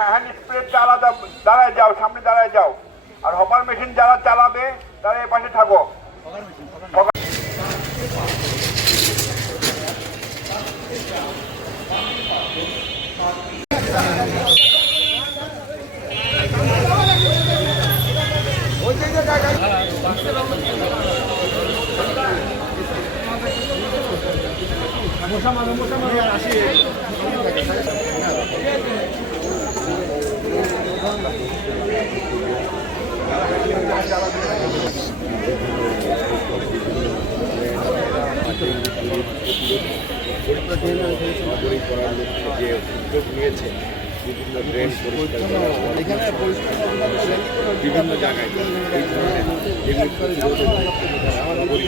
Hand স্প্রেটা আলাদা দাঁড়ায় যাও, সামনে দাঁড়ায় যাও। আর হপার মেশিন যারা চালাবে তারা এই পাশে থাকো। যে উদ্যোগ নিয়েছে বিভিন্ন ড্রেন পরিষ্কার করা, এখানে বিভিন্ন জায়গায় এই ধরনের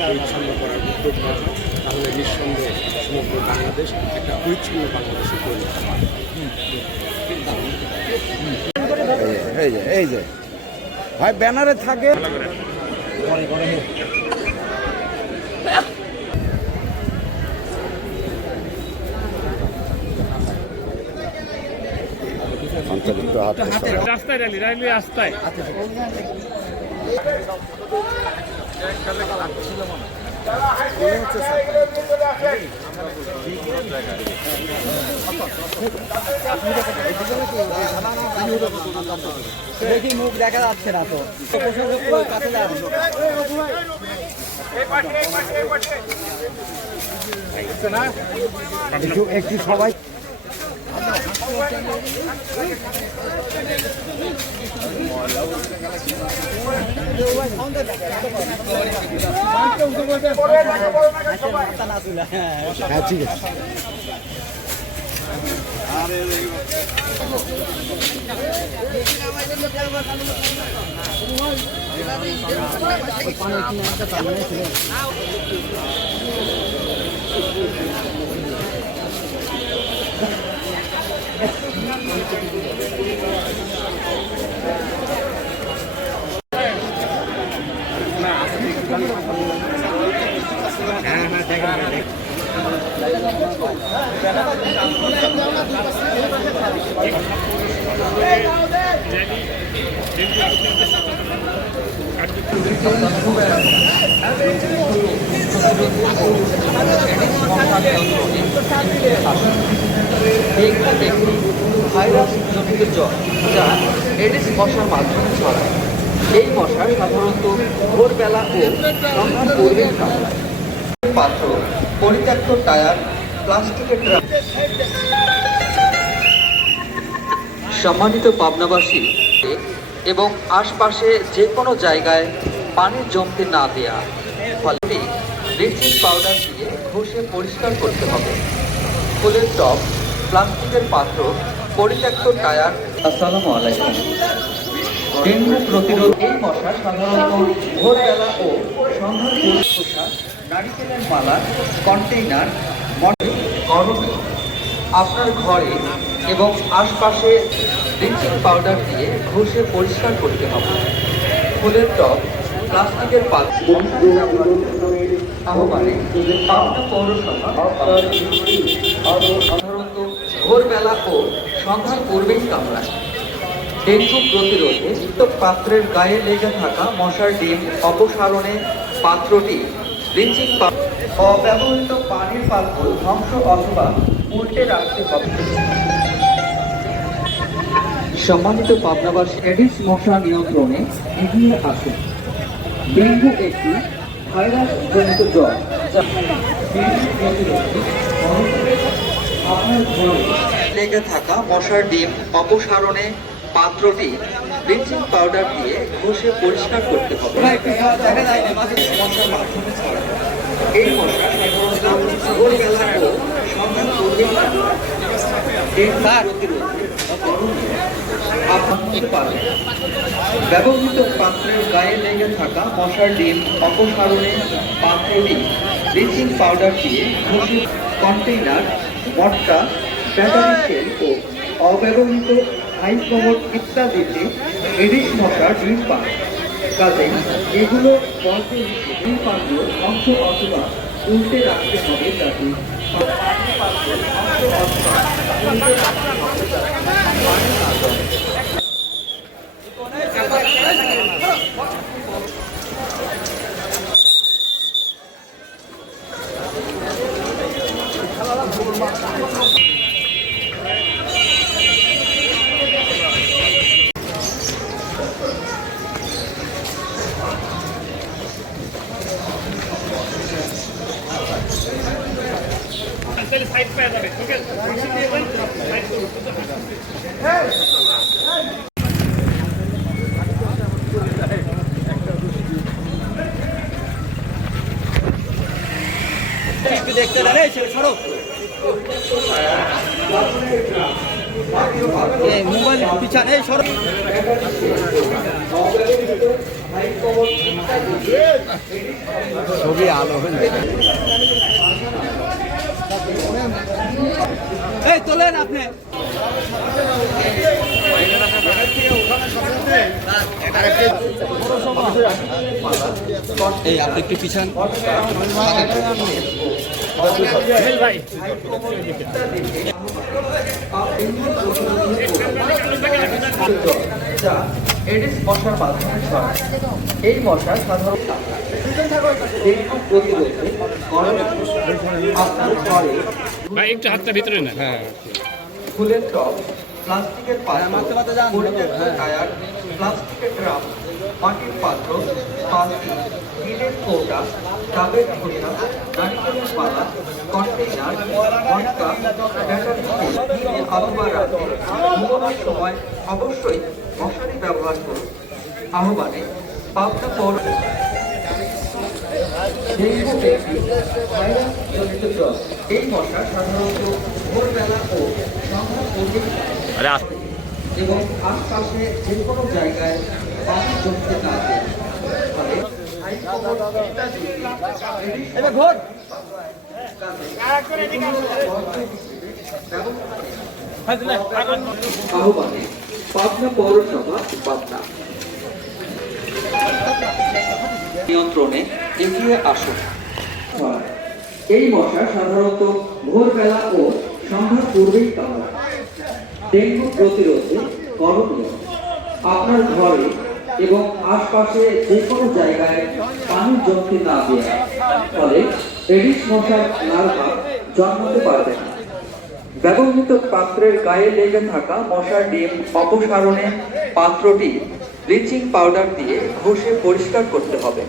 পরিচ্ছন্ন করার উদ্যোগ নেওয়া হয়, তাহলে নিঃসন্দেহে সমগ্র বাংলাদেশ একটা পরিচ্ছন্ন বাংলাদেশে পরিণত হয়। এই যে ভাই ব্যানারে থাকে রাস্তায় র্যালি রাস্তায় দেখি মুখ দেখা যাচ্ছে না তো একটু সবাই হ্যাঁ ঠিক আছে। ভাইরাস জনিত জ্বর যা এডিস মশার মাধ্যমে ছড়ায়। এই মশা সাধারণত ভোরবেলা ও সন্ধ্যার পূর্বে কামড়ায়। পাত্র, পরিত্যক্ত টায়ার, প্লাস্টিকের ড্রাম। সম্মানিত পাবনাবাসী এবং আশপাশে যে কোনো জায়গায় পানি জমতে না দেয়া, ফলে ব্লিচিং পাউডার দিয়ে ঘষে পরিষ্কার করতে হবে। ফুলের টব, প্লাস্টিকের পাত্র, পরিত্যক্ত টায়ার। আসসালামু আলাইকুম। ডেঙ্গু প্রতিরোধ। এই মশা সাধারণত ভোরবেলা ও সন্ধ্যার পোশাক, নারিকেলের মালা, কন্টেইনার, করণীয় আপনার ঘরে এবং আশপাশে ব্লিচিং পাউডার দিয়ে ঘষে পরিষ্কার করতে হবে। ফুলের টব, প্লাস্টিকের পাত্র আহ্বানে পাবনা পৌরসভা সাধারণত ভোরবেলা ও সন্ধ্যার পূর্বেই কামড়ায়। ডেঙ্গু প্রতিরোধে পাত্রের গায়ে লেগে থাকা মশার ডিম অপসারণে পাত্রটি ব্লিচিং অব্যবহৃত পানির পাত্র ধ্বংস অথবা উল্টে রাখতে হবে। সম্মানিত পাবনাবাসী, এডিস মশা নিয়ন্ত্রণে এগিয়ে আসুন। ডেঙ্গু একটি ভাইরাস জনিত জ্বর যা আপনার ঘরে লেগে থাকা মশার ডিম অপসারণে পাত্রটি ব্লিচিং পাউডার দিয়ে ঘষে পরিষ্কার করতে হবে। এই মশা সাধারণত ভোরবেলা ও সন্ধ্যার পূর্বে আপনি পারবেন। ব্যবহৃত পাত্রের গায়ে লেগে থাকা মশার ডিম অপসারণে পাত্রটি ব্লিচিং পাউডার দিয়ে ঘষে কন্টেইনার, মটকা, ব্যাটারি সেল ও অব্যবহৃত হাই কমোড ইত্যাদিতে এডিস মশার ডিম পায়। কাজেই এগুলো বর্জ্য ডিম পাত্র অংশ অথবা উল্টে রাখতে হবে যাতে একটু দেখতে দেন, এই সরো। এই মোবাইল পিছনে, এই সরো। ছবি আলো এই তোলেন আপনি। এই আপনি একটু পিছন। যা এডিস মশার মাধ্যমে ছড়ায়। এই মশা সাধারণত ডেঙ্গু প্রতিরোধে আপনার ঘরে একটু হাতটা ভিতরে না। ফুলের টব, প্লাস্টিকের পাত্র, পরিত্যক্ত টায়ার, প্লাস্টিকের ড্রাম, মাটির পাত্র, বালতি, স্টিলের কৌটা, ডাবের খোসা, নারিকেলের পাতা, কন্টেইনার, মটকা, ব্যাটারি সেল অথবা রাতে ঘুমানোর সময় অবশ্যই মশারি ব্যবহার করুন। আহ্বানে পাবনা পৌর ডেঙ্গু একটি ভাইরাস জনিত জ্বর। এই মশা সাধারণত ভোরবেলা ও সন্ধ্যা পর্যন্ত এবং আশপাশে যে কোনো জায়গায় পানি জমতে না দেয়। ফলে আহ্বানে পাবনা পৌরসভা পাবনা নিয়ন্ত্রণে এগিয়ে আসুন। এই মশা সাধারণত ভোরবেলা ও সন্ধ্যার পূর্বেই কামড়ায়। ডেঙ্গু প্রতিরোধে করণীয়: আপনার ঘরে এবং আশপাশে যে কোনো জায়গায় পানি জমতে না দেওয়া, ফলে এডিস মশার লার্ভা জন্মাতে পারবে না। ব্যবহৃত পাত্রের গায়ে লেগে থাকা মশার ডিম অপসারণে পাত্রটি ব্লিচিং পাউডার দিয়ে ঘষে পরিষ্কার করতে হবে।